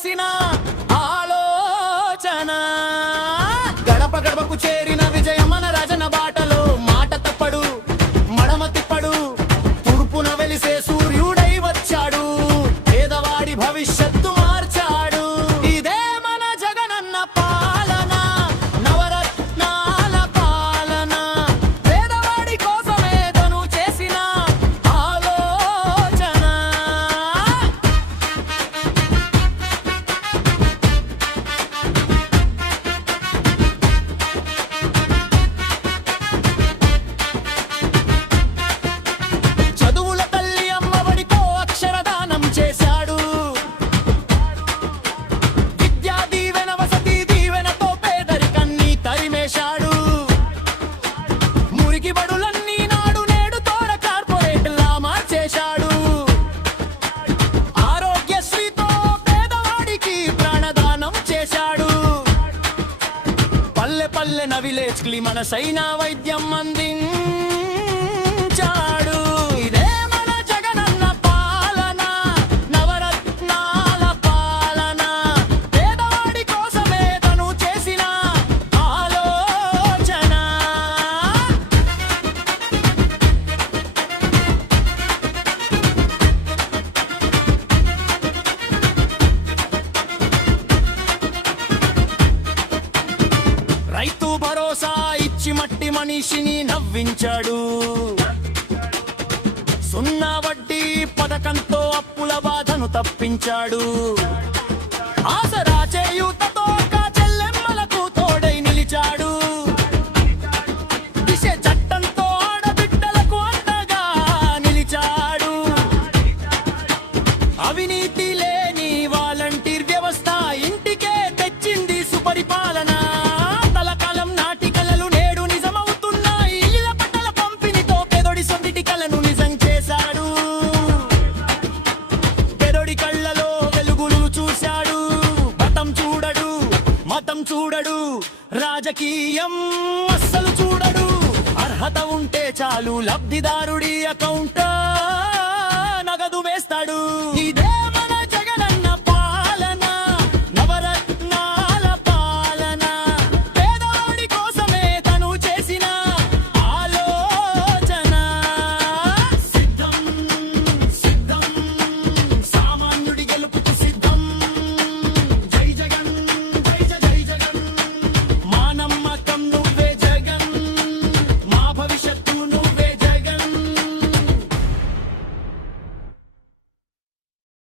చేసిన ఆలోచన గడప గడపకు చేరిన విజయం మన రాజన బాటలో మాట తప్పడు మడమ తిప్పడు తూర్పున వెలిసే సూర్యుడై వచ్చాడు పేదవాడి భవిష్యత్తు మార్చాడు ఇదే మన జగనన్న పాలన నవరత్నాల పాలన పేదవాడి కోసమే తను చేసిన ఆలోచన చదువుల తల్లి అమ్మఒడితో అక్షరదానం చేశాడు విద్యా దీవెన వసతి దీవెనతో పేదరికాన్ని తరిమేశాడు మురికి బడులన్నీ నాడు నేడు తోడ కార్పొరేట్లా మార్చేశాడు ఆరోగ్యశ్రీతో పేదవాడికి ప్రాణదానం చేశాడు పల్లె పల్లెన విలేజ్ కి మనసైన వైద్యం అందించాడు ఇదే మన జగనన్న పాలన నవరత్నాల పాలన పేదవాడి కోసమే తను చేసిన ఆలోచన రైతు భరోసా ఇచ్చి మట్టి మనిషిని నవ్వించాడు సున్నా వడ్డీ పథకంతో అప్పుల బాధను తప్పించాడు ఆసరా చేయూతతో చెల్లెమ్మలకు తోడై నిలిచాడు దిశ చట్టంతో ఆడబిడ్డలకు అండగా నిలిచాడు అవినీతి లేని వాలంటీర్ వ్యవస్థ ఇంటికే తెచ్చింది సుపరిపాలన తలకాలం నాటి కలలు నేడు నిజమవుతున్నాయి ఇళ్ల పట్టల పంపిణీతో పెదొడి సొంతిటి కలను నిజం చేశాడు పెదొడి కళ్ళలో వెలుగులు చూశాడు మతం చూడడు రాజకీయం అస్సలు చూడడు అర్హత ఉంటే చాలు లబ్ధిదారుడి అకౌంట్ నగదు వేస్తాడు ఇదే